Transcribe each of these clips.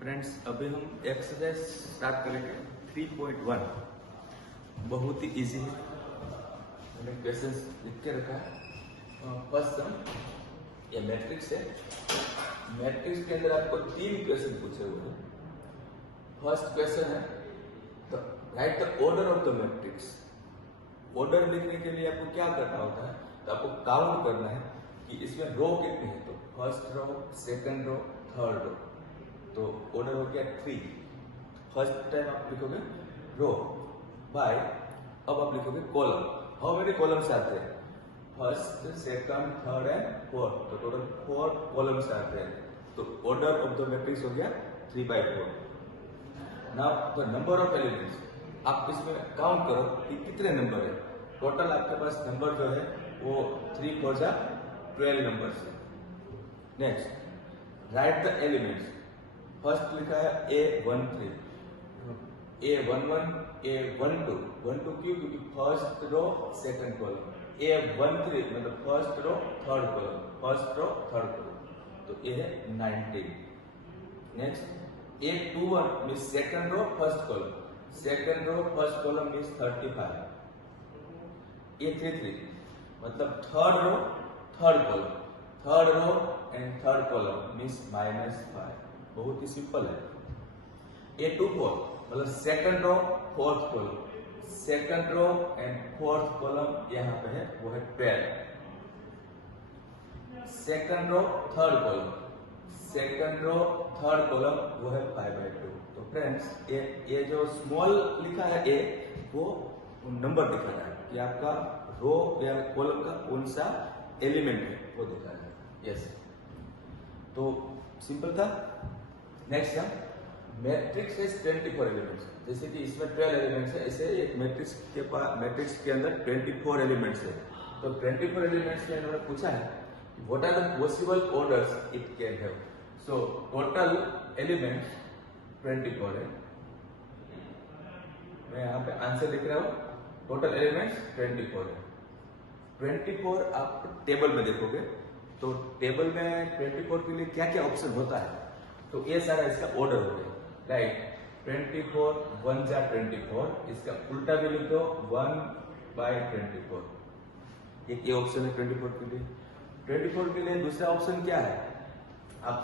Friends अभी हम exercise start करेंगे 3.1। बहुत ही इजी है। मैंने क्वेश्चन लिख के रखा है। फर्स्ट सम ये मैट्रिक्स है। मैट्रिक्स के अंदर आपको 3 क्वेश्चन पूछे हुए हैं। फर्स्ट क्वेश्चन है तो right the order of the matrix. Order लिखने के लिए आपको क्या करना होता है, तो आपको काउंट करना है कि इसमें रो कितनी है। तो first row, second row, third row. तो ऑर्डर हो गया 3। फर्स्ट टाइम आप लिखोगे रो बाय, अब आप लिखोगे कॉलम। हाउ मेनी कॉलम्स आते हैं? First, second, third and fourth. तो टोटल 4 कॉलम्स आते हैं। तो ऑर्डर ऑफ द मैट्रिक्स हो गया 3/4। Now the number of elements, आप इसमें काउंट करो कि कितने नंबर है। टोटल आपके पास नंबर जो है वो 3 4 जा 12 नंबर्स है। Next right the elements. First लिखा है A13, A11, A12। 12 क्यों? क्योंकि first row second column. A13 मतलब first row third column, first row third column. तो ये है 19। Next A21 means second row first column, second row first column means 35। A33 मतलब third row third column, third row and third column means -5। बहुत ही simple है। A24 मतलब second row fourth column, second row and fourth column यहाँ पे है वो है 12। Second row third column, second row third column वो है 5/2। तो फ्रेंड्स ये जो स्मॉल लिखा है ए, वो नंबर दिखा रहा है कि आपका रो या कॉलम का कौन सा एलिमेंट है वो दिखा रहा है। यस, तो सिंपल था। नेक्स्ट है मैट्रिक्स है 24 एलिमेंट्स। जैसे कि इसमें 12 एलिमेंट्स है, ऐसे एक मैट्रिक्स के अंदर 24 एलिमेंट्स है। तो 24 एलिमेंट्स में इन्होंने पूछा है what are the possible orders it can have. So total elements 24 है। मैं यहाँ पे आंसर लिख रहा हूँ। टोटल एलिमेंट्स 24 है। 24 आप टेबल में देखोगे तो टेबल में 24 के लिए क्या क्या ऑप्शन होता है, तो ये सारा इसका ऑर्डर हो गया। राइट, 24 1 जा 24, इसका उल्टा भी लिख दो 1/24। ये ऑप्शन है 24 के लिए। 24 के लिए दूसरा ऑप्शन क्या है? आप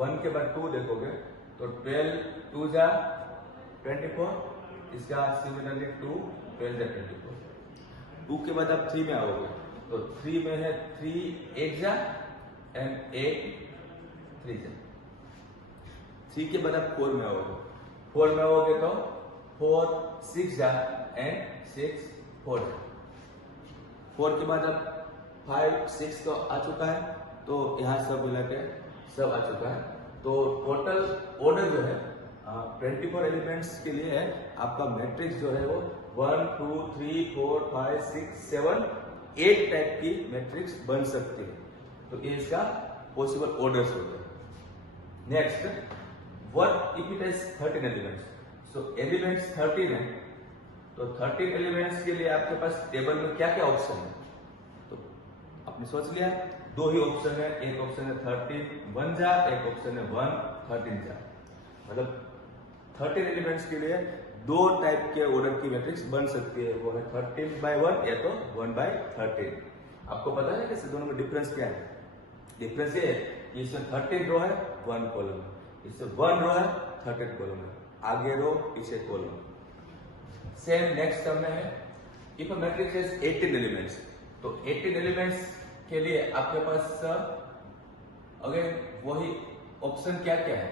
1 के बाद 2 देखोगे तो 12 2 जा 24, इसका सिमिलरली 2 12 जा 24। 2 के बाद आप 3 में आओगे तो 3 में है 3 8 जा एंड 8 3 जा। 3 के बाद आप 4 में आओगे, 4 में आओगे तो 4 6 जा एंड 6 4 जा। 4 के बाद अब 5 6 तो आ चुका है, तो यहाँ सब मिला के सब आ चुका है। तो टोटल ऑर्डर जो है 24 एलिमेंट्स के लिए है। आपका मैट्रिक्स जो है वो 1 2 3 4 5 6 7 8 टाइप की मैट्रिक्स बन सकती है। तो ये इसका पॉसिबल ऑर्डर्स होते हैं। Next, what if it has 13 elements? So elements 13 है, तो 13 एलिमेंट्स के लिए आपके पास टेबल में क्या क्या ऑप्शन है? तो आपने सोच लिया, 2 ही ऑप्शन है। एक ऑप्शन है 13 1 जा, एक ऑप्शन है 1 13 जा। मतलब 13 एलिमेंट्स के लिए 2 टाइप के ऑर्डर की मैट्रिक्स बन सकती है। वो है 13/1 या तो 1/13। आपको पता है कि दोनों में डिफरेंस क्या है? डिफरेंस ये है कि इसमें 13 रो है 1 कॉलम, इससे 1 रो है 13 कॉलम है, आगे रो पीछे कॉलम। सेम नेक्स्ट टर्म में है if a matrix has 18 elements. तो 18 एलिमेंट्स के लिए आपके पास अगर वही ऑप्शन क्या क्या है?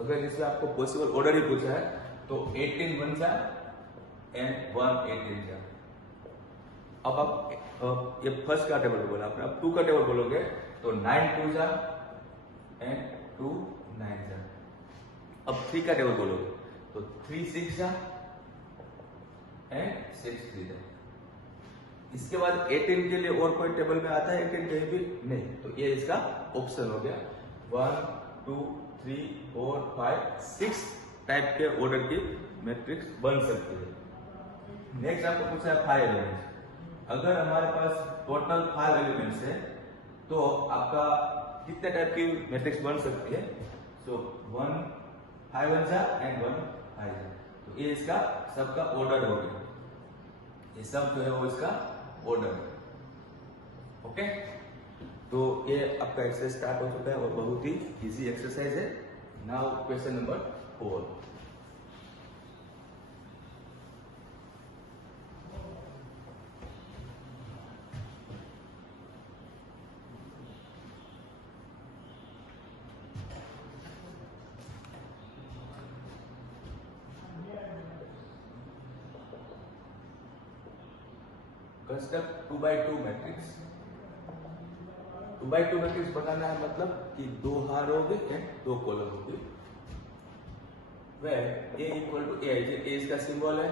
अगर इसमें आपको पॉसिबल ऑर्डर ही पूछा है तो 18 1 जा एंड 1 18 जा। अब आप ये फर्स्ट का टेबल बोला आपने, अब 2 का टेबल बोलोगे तो 9 2 जा एंड 2 9 जा। अब 3 का टेबल बोलोगे तो 3 6 जा एंड 6 3 जा। इसके बाद 18 के लिए और कोई टेबल में आता है 18 कहीं भी नहीं, तो ये इसका ऑप्शन हो गया। 1 2 3 4 5 6 टाइप के ऑर्डर की मैट्रिक्स बन सकती है। नेक्स्ट आपको पूछा है 5 एलिमेंट्स। अगर हमारे पास टोटल 5 एलिमेंट्स है तो आपका कितने टाइप की मैट्रिक्स बन सकती है? सो 1 5 1 जा एंड 1 5 जा, तो ये इसका सबका ऑर्डर हो गया, ये सब जो है वो इसका ऑर्डर है। ओके, तो ये आपका एक्सरसाइज स्टार्ट हो चुका है और बहुत ही इजी एक्सरसाइज है। Now question number 4। Construct 2x2 matrix. 2x2 matrix बनाना है मतलब कि 2 हार होंगे एंड 2 कॉलम होंगे। Where A equal to A, A इसका सिंबल है,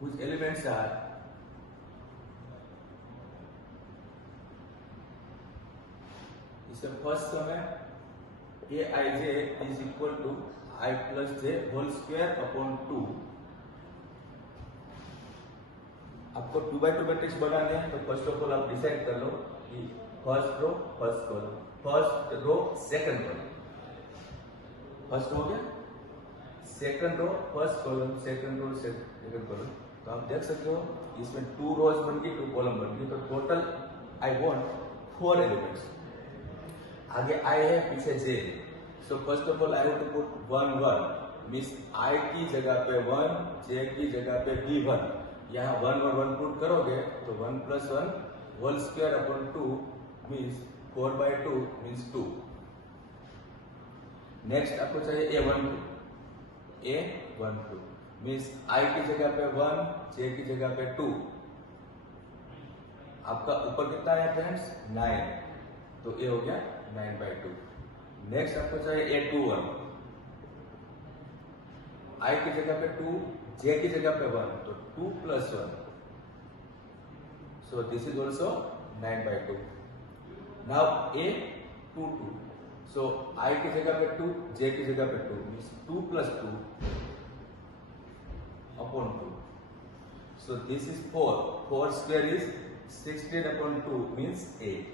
whose elements are इसका फर्स्ट सम है Aij is equal to I plus j whole square upon 2। आपको 2x2 मैट्रिक्स बनाने हैं तो फर्स्ट ऑफ ऑल आप डिसाइड कर लो कि first row first column, first row second column, first हो गया, second row first column, second row second column. तो आप देख सकते हो इसमें 2 रोज बन गई, 2 कॉलम बन गई, तो टोटल आई वांट 4 एलिमेंट्स। आगे आई है, पीछे J. So first of all I have to put 1 1 means I की जगह पे 1, जे की जगह पे भी 1। यहाँ 1 और 1 पुट करोगे तो 1 + 1 whole square upon 2 means 4/2 means 2। Next आपको चाहिए A12 मींस I की जगह पे 1, J की जगह पे 2। आपका ऊपर कितना है फ्रेंड्स 9, तो ये हो गया 9/2। नेक्स्ट आपको चाहिए A21, I की जगह पे 2, J की जगह पे 1, तो 2 + 1, so this is also 9/2। now A22, so I की जगह पे 2, J की जगह पे 2 means 2 + 2 upon 2, so this is 4, 4 square is 16 upon 2 means 8।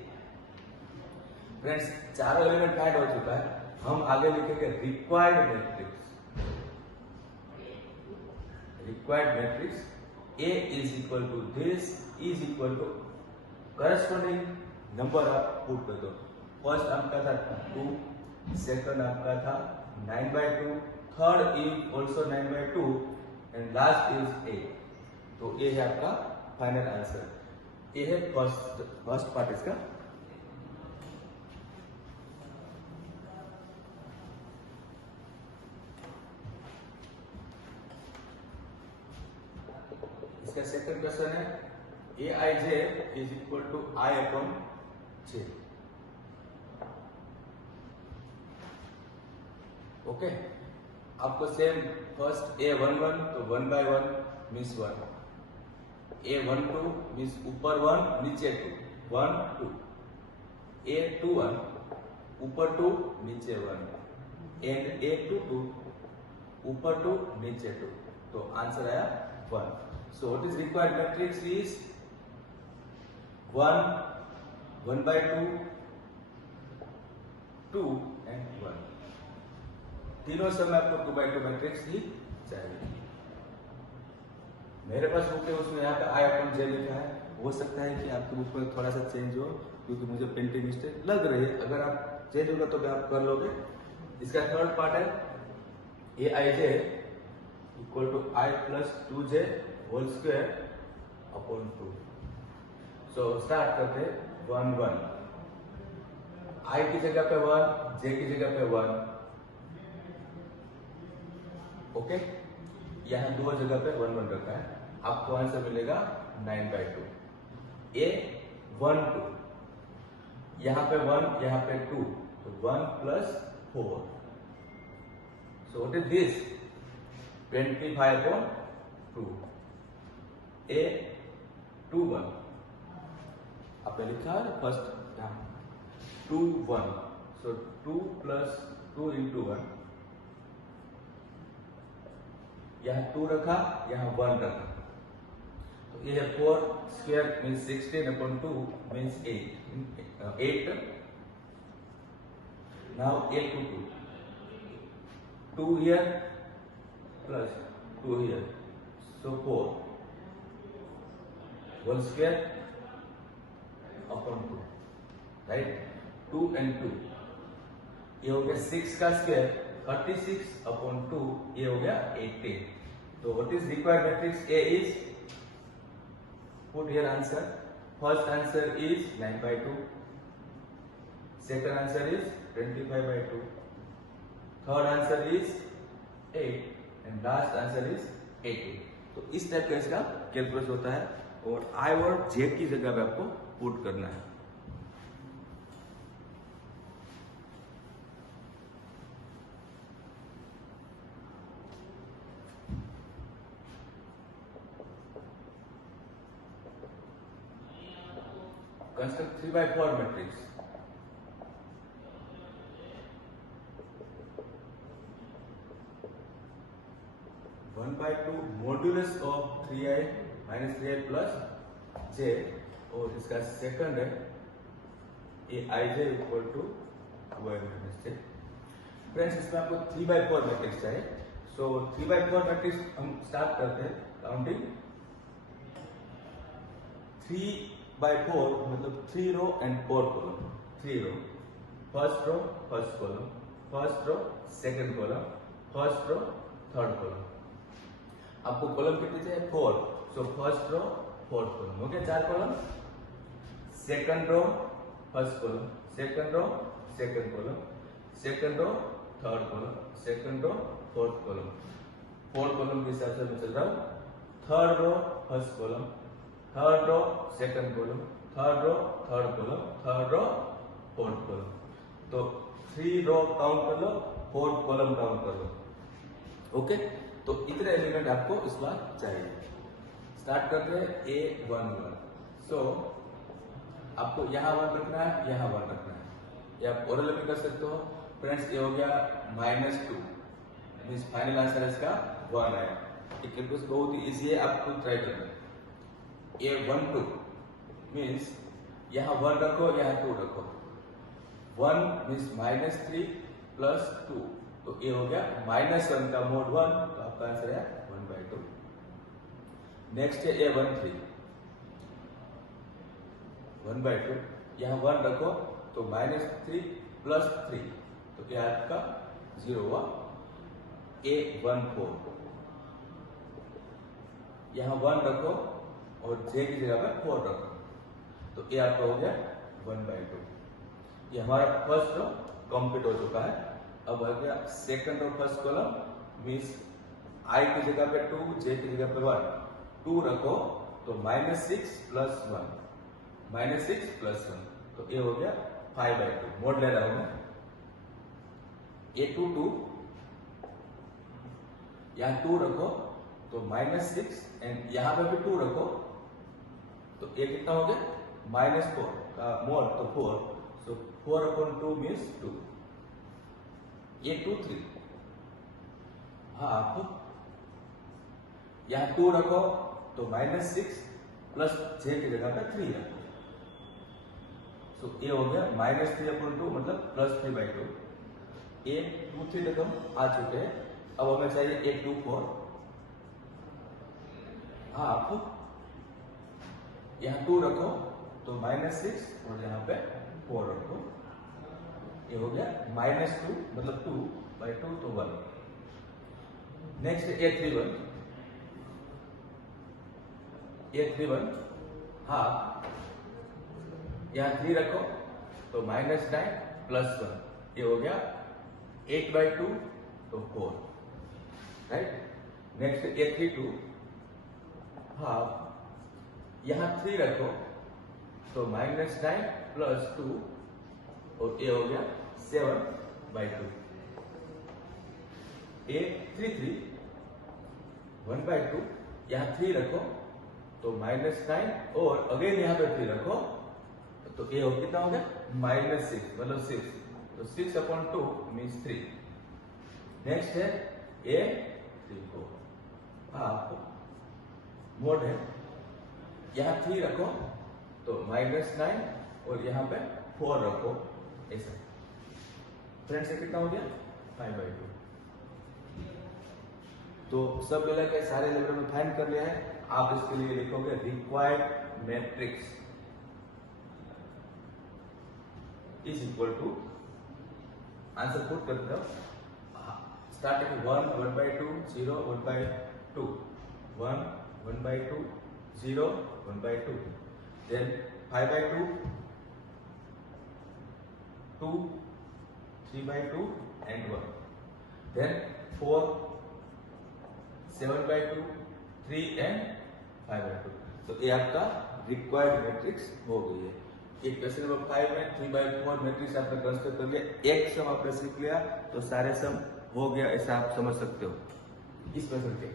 Friends चारों एलिमेंट फाइंड हो चुका है, हम आगे लिखेंगे required matrix. Required matrix A is equal to this is equal to corresponding number आप पुट कर दो। फर्स्ट आपका था 2, सेकंड आपका था 9/2, third is also 9/2 and last is 8। तो ये है आपका फाइनल आंसर। ये है फर्स्ट पार्ट इसका। इसका सेकंड क्वेश्चन है Aij is equal to I upon J। Okay, आपको सेम फर्स्ट A11 तो 1/1 मींस 1, A12 मींस ऊपर 1 नीचे 2, 1 2, A21 ऊपर 2 नीचे 1 एंड A22 ऊपर 2 नीचे 2, तो आंसर आया 1। So what is required matrix is 1, 1/2, 2 and 1। तीनों समय आपको 2/2 मैट्रिक्स ही चाहिए। मेरे पास बुक है, उसमें यहाँ पे I/J लिखा है, हो सकता है कि आपके बुक में थोड़ा सा चेंज हो क्योंकि मुझे प्रिंटिंग मिस्टेक लग रही है। अगर आप चेंज होगा तो भी आप कर लोगे। इसका थर्ड पार्ट है Aij equal to I + 2j whole square upon 2। So start करते 1 1, I की जगह पे 1, J की जगह पे 1। ओके, यहाँ दो जगह पे 1 1 रखा है, आपको आंसर मिलेगा 9/2। A12 यहाँ पे 1 यहाँ पे 2, तो 1 + 4। सो व्हाट इज दिस 25/2। A21 आपने लिखा है फर्स्ट 2 1, सो 2 + 2 × 1, यहाँ 2 रखा, यहाँ 1 रखा, तो ये है 4 square means 16/2 means 8। Now a to 2, 2 here plus 2 here, so 4 whole square upon 2, right? 2 and 2, ये हो गया 6 का स्क्वायर 36 upon 2, ये हो गया 18. So what is required matrix A is, put here answer. First answer is 9/2, second answer is 25/2, third answer is 8 and last answer is 18. तो इस type का इसका कैलकुलस होता है और I और Z की जगह पे आपको पुट करना है. Construct 3/4 matrix. One by two modulus of 3i minus 3i plus j, और इसका सेकंड है A I J equal to 2i minus j. Friends इसमें आपको 3/4 मैट्रिक्स चाहिए. सो 3/4 मैट्रिक्स हम स्टार्ट करते हैं काउंटिंग. 3/4 मतलब 3 row and 4 column. 3 row, first row first column, first row second column, first row third column. आपको कॉलम कितने चाहिए? 4. So first row fourth column हो गया 4 column. Second row first column, second row second column, second row third column, second row fourth column. 4 column के हिसाब से मैं चल रहा हूँ. Third row first column, third row second column, third row third column, third row fourth column. तो 3 row count कर लो, 4 column count कर लो. ओके, तो इतने एलिमेंट आपको इस बार चाहिए. स्टार्ट करते हैं A11. सो आपको यहाँ 1 रखना है, यहाँ 1 रखना है. या आप ओरल में कर सकते हो. फ्रेंड्स ये हो गया -2, मीन्स फाइनल आंसर इसका 1 है. ये कैलकुलस बहुत ही इजी है, आपको ट्राई करना है. A12 मीन्स यहाँ 1 रखो, यहाँ 2 रखो. 1 मीन्स -3 प्लस 2, तो ये हो गया -1 का मोड 1, तो आपका आंसर है 1/2. नेक्स्ट है A13, 1/2. यहाँ 1 रखो तो -3 प्लस 3, तो ये आपका 0 हुआ. A14, यहाँ 1 रखो और J की जगह पे 4 रखो, तो ये आपका हो गया 1/2. ये हमारा फर्स्ट रो कंप्लीट हो चुका है. अब आ गया second row first column, means I की जगह पे 2, J की जगह पे 1. 2 रखो तो -6 प्लस 1, -6 प्लस 1, तो ये हो गया 5/2. मोड ले रहा हूं मैं. A22, यहाँ 2 रखो तो -6 एंड यहाँ पे भी 2 रखो, तो ये कितना हो गया? -4 का मोड, तो 4. सो 4/2 मीन्स 2. A23, हाँ आप यहाँ 2 रखो तो -6 प्लस J की जगह पे 3 रखो, सो ये हो गया -3/2 मतलब +3/2. A23 तक हम आ चुके हैं. अब हमें चाहिए A24. हाँ आप यहाँ 2 रखो तो -6 और यहाँ पे 4 रखो, ये हो गया -2 मतलब 2/2, तो 1. Next A31. A31, हाँ यहाँ 3 रखो तो -9 प्लस 1, ये हो गया 8/2, तो 4, राइट. नेक्स्ट A32, हाँ यहाँ 3 रखो तो -9 प्लस 2, और ये हो गया 7/2. A33, 1/2, यहाँ 3 रखो तो -9 और अगेन यहाँ पे 3 रखो, तो ये हो कितना हो गया? -6 मतलब 6, तो 6/2 मीन्स 3. नेक्स्ट है A34. आप मोड है, यहाँ 3 रखो तो -9 और यहाँ पे 4 रखो, ऐसा. फ्रेंड्स ये कितना हो गया 5/2। तो सब मिला के सारे लेवल में फाइंड कर लिया है। आप इसके लिए लिखोगे required matrix is equal to, answer put करते हो, starting 1 1/2 0 1/2 1 1/2 0 1/2, then 5/2 2 3/2 and 1, then 4 7/2 3 and 5/2। तो ये आपका रिक्वायर्ड मैट्रिक्स हो गई है। एक क्वेश्चन नंबर 5 में 3/4 मैट्रिक्स आपने कंस्ट्रक्ट कर लिया, एक सम आपने सीख लिया तो सारे सम हो गया, ऐसा आप समझ सकते हो इस क्वेश्चन के।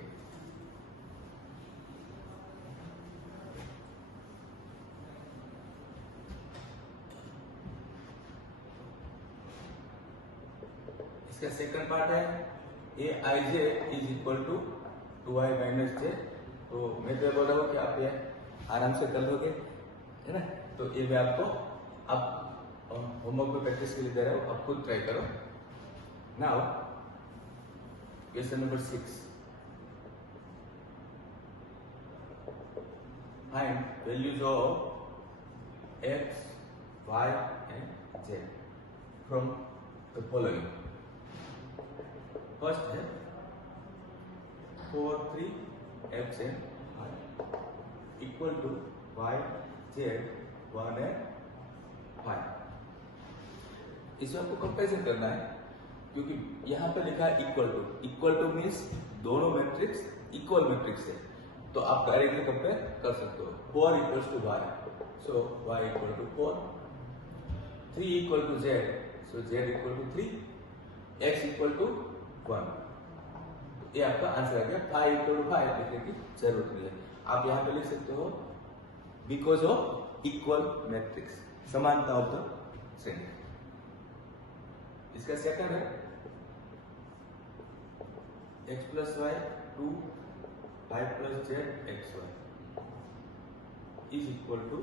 इसका सेकंड पार्ट है Aij is equal to 2i minus j। तो मैं तो बोल रहा हूँ कि आप ये आराम से कर लोगे, है ना। तो ये मैं आपको आप होमवर्क में प्रैक्टिस के लिए दे रहा हूँ, आप खुद ट्राई करो। Now question number 6, find values of x, y and z from the following. First है 4 3 x and y equal to y z 1 and 5। इसमें आपको कंपैरिजन करना है, क्योंकि यहाँ पे लिखा है इक्वल टू मीन्स दोनों मैट्रिक्स इक्वल मैट्रिक्स है, तो आप डायरेक्टली कंपेयर कर सकते हो। 4 equals to y, so y equal to 4, 3 equal to z, so z equal to 3, x equal to 1। ये आपका आंसर आ गया। 5 इक्वल टू 5 लिखने की जरूरत नहीं है, आप यहाँ पे लिख सकते हो बिकॉज ऑफ इक्वल मैट्रिक्स, समानता ऑफ द सेम। इसका सेकंड है x plus y 2 5 plus z x y is equal to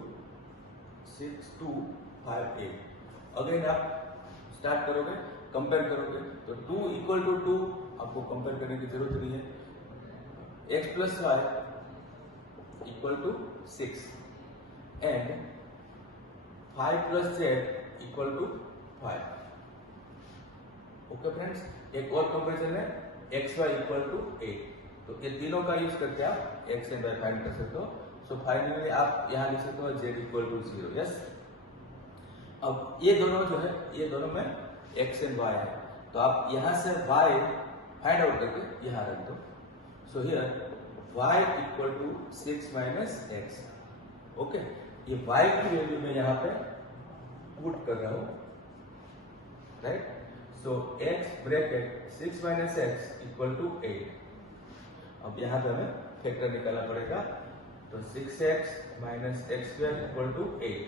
6 2 5 8। Again आप स्टार्ट करोगे, कंपेयर करोगे तो 2 इक्वल टू 2 आपको कंपेयर करने की जरूरत नहीं है। x plus y equal to 6 and 5 plus z equal to 5। Okay friends, एक और कंपेरिजन है एक्स वाई इक्वल टू 8। तो ये तीनों का यूज करके आप एक्स एंड वाई फाइंड कर सकते हो। सो फाइनली आप यहां लिख सकते हो जेड इक्वल टू 0। यस, अब ये दोनों जो है ये दोनों में एक्स एंड वाई है, तो आप यहां से वाई फाइंड आउट करके यहां रख दो। So here y equal to 6 minus x. Okay, ये वाई की वैल्यू में यहां पे पुट कर रहा हूं, right. So x bracket 6 minus x equal to 8। अब यहां पे हमें फैक्टर निकालना पड़ेगा, तो 6x minus x square equal to 8।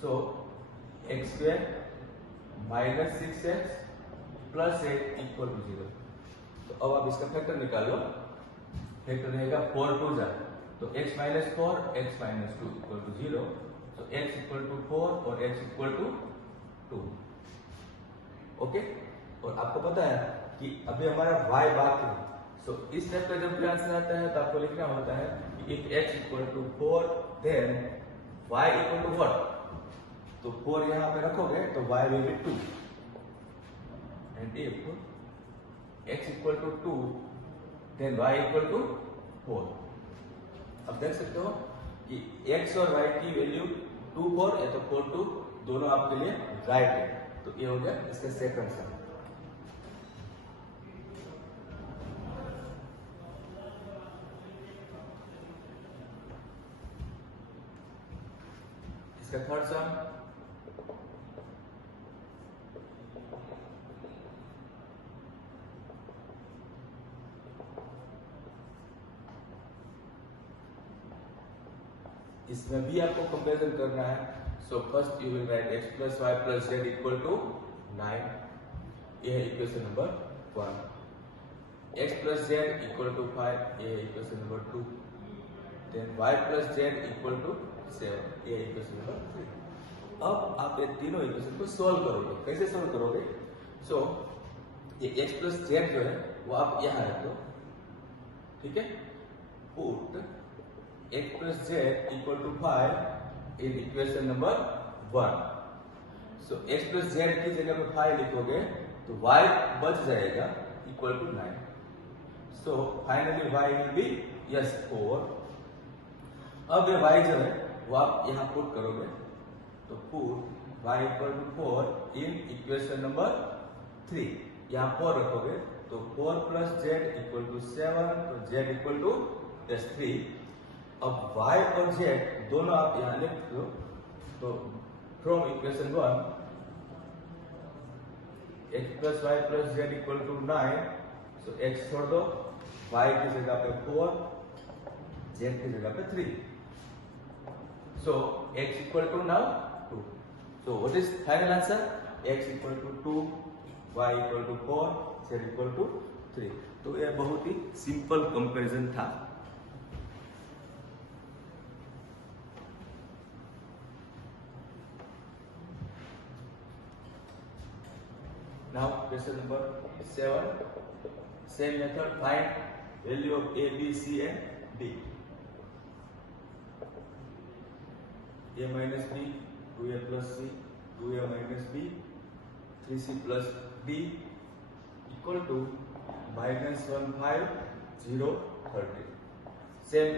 So x square minus 6x plus 8 equal to 0। तो अब आप इसका फैक्टर निकाल लो, फैक्टर रहेगा 4 2 जा, तो x minus 4 x minus 2 equal to 0। तो x इक्वल टू 4 और x इक्वल टू 2। ओके, और आपको पता है कि अभी हमारा y बाकी है। सो इस टाइप का जब भी आंसर आता है तो आपको लिखना होता है कि if x equal to 4 then y equal to what. तो 4 यहां पे रखोगे तो y will be 2 and if x equal to 2 then y equal to 4। अब देख सकते हो कि x और y की वैल्यू 2 4 या तो 4 2 दोनों आपके लिए राइट है। तो ये हो गया इसका सेकंड सम। इसका थर्ड सम, इसमें भी आपको कंपैरिजन करना है। So first you will write x plus y plus z equal to 9। ये है equation number 1। x plus z equal to 5, ये है equation number 2। Then y plus z equal to 7, ये है इक्वेशन नंबर 3। अब आप ये तीनों इक्वेशन को सोल्व करोगे। कैसे सोल्व करोगे? सो ये x प्लस जेड जो है वो आप यहाँ रख दो, ठीक है। Put x plus z equal to 5 in equation number 1। So x plus z की जगह पे 5 लिखोगे तो y बच जाएगा equal to 9। So finally y will be yes 4। अब ये y जो है वो आप यहाँ पुट करोगे, तो put y equal to 4 in equation number 3। यहाँ 4 रखोगे तो 4 प्लस जेड इक्वल टू 7, तो जेड इक्वल टू 3। अब y और z दोनों आप यहाँ लिख दो, तो from equation 1 x plus y plus z equal to 9, so x छोड़ दो, y की जगह पे 4, z की जगह पे 3। So x equal to now 2। So what is final answer? x equal to 2, y equal to 4, z equal to 3। तो यह बहुत ही सिंपल कंपैरिजन था। Now question number 7. Same method, find value of a, b, c and d. a minus b, 2a plus c, 2a minus b, 3c plus d equal to minus 1, 5, 0, 30. Same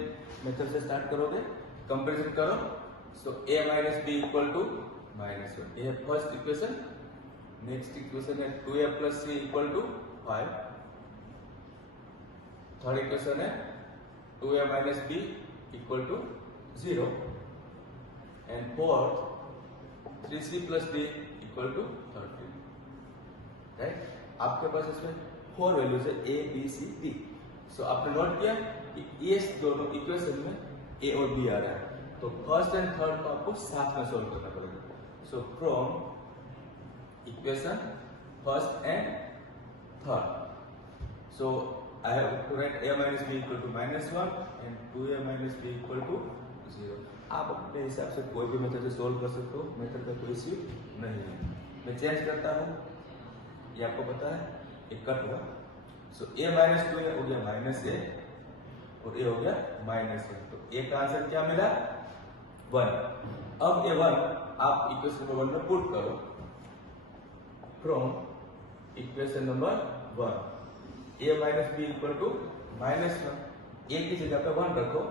method से start करोगे, comparison करो। सो a minus b equal to minus 1, ये है first equation. Next equation है 2a plus c equal to 5। Third equation है 2a minus b equal to 0 and fourth 3c plus d equal to 30। Right, आपके पास इसमें 4 values है a, b, c, d। सो आपने note किया कि ये दोनों इक्वेशन में a और b आ रहा है, तो फर्स्ट एंड थर्ड को आपको साथ में सोल्व करना पड़ेगा। So from equation first and third, so I have to write a minus b equal to minus 1 and 2a minus b equal to 0। आप अपने हिसाब से कोई भी मेथड से सोल्व कर सकते हो, मेथड का कोई इश्यू नहीं है। मैं चेंज करता हूँ, ये आपको पता है, एक कट हुआ। सो a माइनस 2 हो गया माइनस a और a हो गया माइनस 1, तो a का आंसर क्या मिला? 1। अब a 1 आप इक्वेशन नंबर 1 में पुट करो। From equation number 1, a minus b equal to minus 1, a की जगह पे 1 रखो,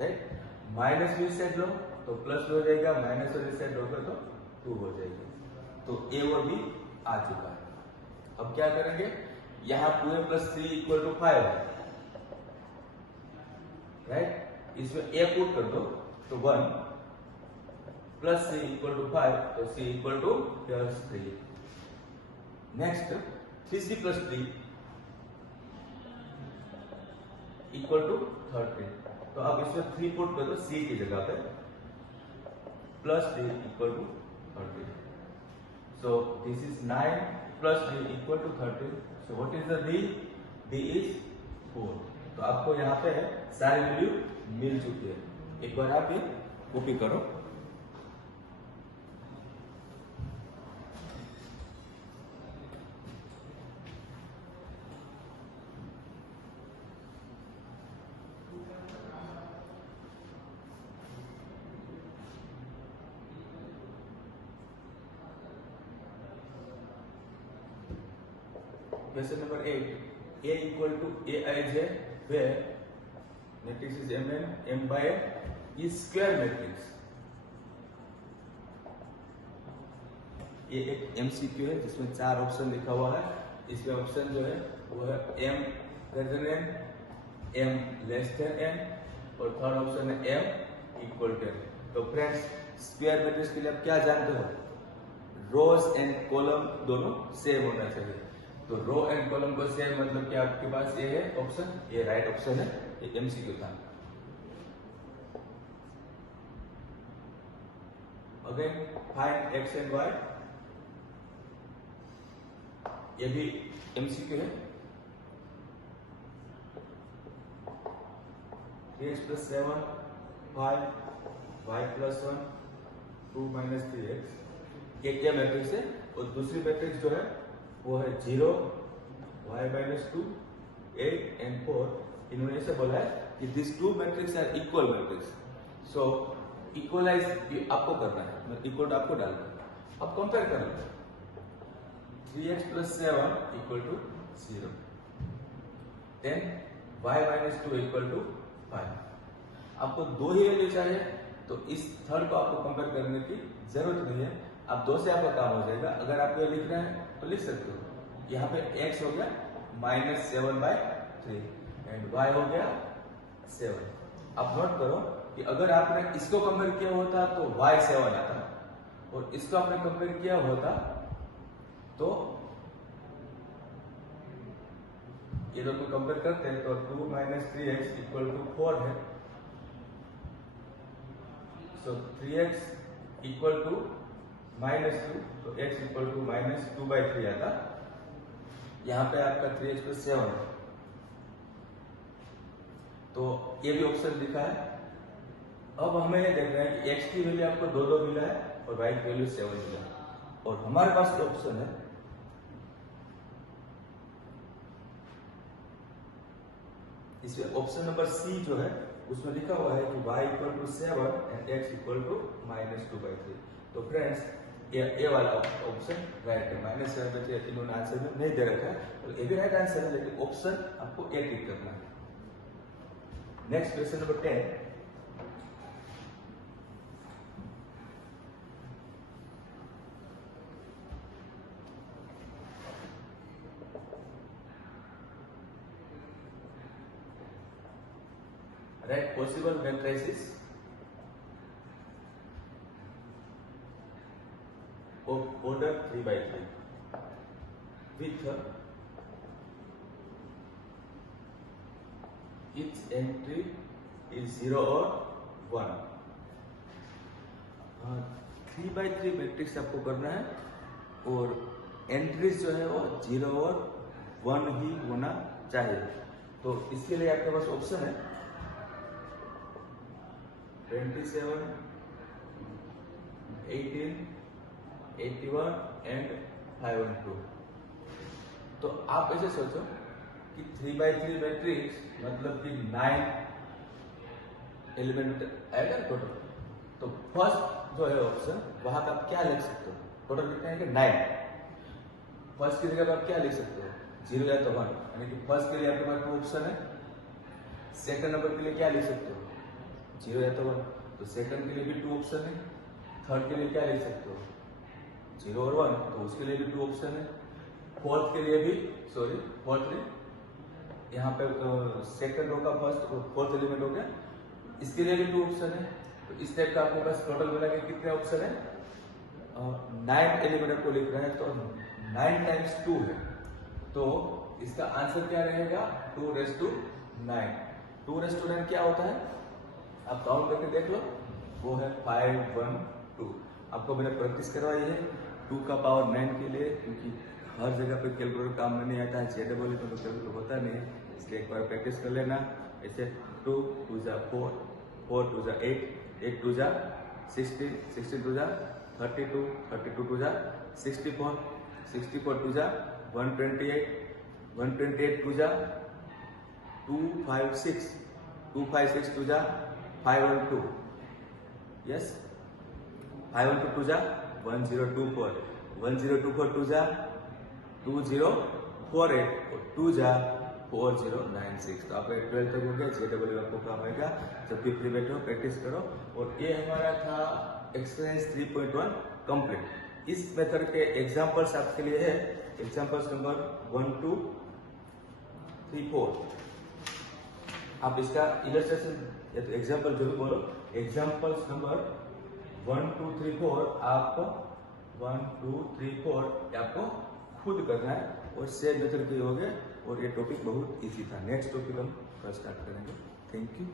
राइट। माइनस b सेट लो तो प्लस हो जाएगा, माइनस और सेट लोगे तो 2 हो जाएगा। तो a और b आ चुका है। अब क्या करेंगे? यहाँ 2a plus 3 equal to 5 है, राइट। इसमें a पुट कर दो तो 1 प्लस c इक्वल टू 5, तो c equal to 3। Next 3c plus 3 equal to 30, तो अब इसमें 3 पुट कर दो c की जगह पे, plus d equal to 30। So this is 9 plus d equal to 30। So what is the d? d is 4। तो आपको यहाँ पे सारी वैल्यू मिल चुकी है। एक बार आप ये कॉपी करो। Question number 8, a equal to aij, where matrix is mn, m by n is square matrix। ये एक MCQ है जिसमें 4 ऑप्शन लिखा हुआ है। इसमें ऑप्शन जो है वो है m greater than n, m less than n, और थर्ड ऑप्शन है m equal to n। तो फ्रेंड्स, स्क्वायर मैट्रिक्स के लिए आप क्या जानते हो? रोज एंड कॉलम दोनों सेम होना चाहिए। तो रो एंड कॉलम को सेम मतलब कि आपके पास ये है ऑप्शन, ये राइट ऑप्शन है, ये एमसीक्यू था। Again find x and y, ये भी एमसीक्यू है। 3x plus 7, 5, y plus 1, 2 minus 3x, एक ये मैट्रिक्स है और दूसरी मैट्रिक्स जो है वो है 0, y माइनस 2, 8 एंड 4। इन्होंने ऐसे बोला है कि this two matrix are equal matrix, so equalize आपको करना है, इक्वल आपको डालना है। अब कंपेयर कर लो, 3x plus 7 equal to 0, then y minus 2 equal to 5। आपको दो ही वैल्यू चाहिए तो इस थर्ड को आपको कंपेयर करने की जरूरत नहीं है, आप दो से आपका काम हो जाएगा। अगर आपको ये लिखना है तो लिख सकते हो, यहाँ पे x हो गया -7/3 एंड y हो गया 7। आप नोट करो कि अगर आपने इसको कंपेयर किया होता तो y 7 आता और इसको आपने कंपेयर किया होता तो ये दोनों कंपेयर करते हैं तो 2 माइनस 3x इक्वल टू 4 है, सो 3x इक्वल टू -2, तो x इक्वल टू -2/3 आता। यहाँ पे आपका 3x plus 7 है, तो ये भी ऑप्शन लिखा है। अब हमें ये देखना है कि x की वैल्यू आपको 2 मिला है और y की वैल्यू 7 मिला है, और हमारे पास जो ऑप्शन है इसमें ऑप्शन नंबर सी जो है उसमें लिखा हुआ है कि y equal to 7 and x equal to -2/3। तो फ्रेंड्स ये वाला ऑप्शन राइट है, -7/3 इन्होंने आंसर में नहीं दे रखा है, तो ये भी राइट आंसर है, लेकिन ऑप्शन आपको ए टिक करना है। Next question number 10, write possible matrices of order 3/3 with each entry is 0 or 1। 3/3 matrix आपको करना है और एंट्रीज जो है वो 0 और 1 ही होना चाहिए। तो इसके लिए आपके पास ऑप्शन है 27, 18, 81 एंड 512। तो आप ऐसे सोचो कि 3/3 मैट्रिक्स मतलब कि 9 एलिमेंट आएगा टोटल। तो फर्स्ट जो है ऑप्शन वहां का आप क्या लिख सकते हो, टोटल लिखना है कि 9। फर्स्ट की जगह आप क्या लिख सकते हो, 0 या तो 1, यानी कि फर्स्ट के लिए आपके पास ऑप्शन है। सेकंड नंबर के लिए क्या लिख सकते हो, 0 या तो 1, तो सेकंड के लिए भी 2 ऑप्शन है। थर्ड के लिए क्या लिख सकते हो, 0 और 1, तो उसके लिए भी 2 ऑप्शन है। फोर्थ के लिए भी यहाँ पे सेकंड रो का फर्स्ट फोर्थ एलिमेंट हो गया, इसके लिए भी 2 ऑप्शन है। तो इस टाइप का आपके पास टोटल मिला के कितने ऑप्शन है, 9 एलिमेंट को लिख रहे हैं, तो 9 टाइम्स 2 है, तो इसका आंसर क्या रहेगा 2⁹9। 2⁹9 क्या होता है आप काउंट करके देख लो, वो है 512। आपको मैंने प्रैक्टिस करवाई है 2 का पावर 9 के लिए, क्योंकि हर जगह पे कैलकुलेटर काम में नहीं आता है, JEE तो कैलकुलेटर होता नहीं है, इसलिए एक बार प्रैक्टिस कर लेना। ऐसे 2 2 जा 4, 4 2 जा 8, 8 2 जा 16, 16 2 जा 32, 32 2 जा 64, 64 2 जा 128, 128 2 जा 256, 256 2 जा 512, यस 512 2 जा 1024, 1024 2 जा 2048 और 2 जा 4096। तो आपका 12 तक हो गया, JEE आपको काम आएगा। जब भी फ्री बैठो प्रैक्टिस करो। और ये हमारा था एक्सरसाइज 3.1 कंप्लीट। इस मेथड के एग्जांपल्स आपके लिए है, एग्जांपल्स नंबर 1 2 3 4। आप इसका इलस्ट्रेशन या तो एग्जांपल जो भी बोलो, एग्जांपल्स नंबर 1 2 3 4 आपको 1 2 3 4 आपको खुद करना है और सेम मेथड के हो गए। और ये टॉपिक बहुत इजी था। नेक्स्ट टॉपिक हम कल स्टार्ट करेंगे। Thank you.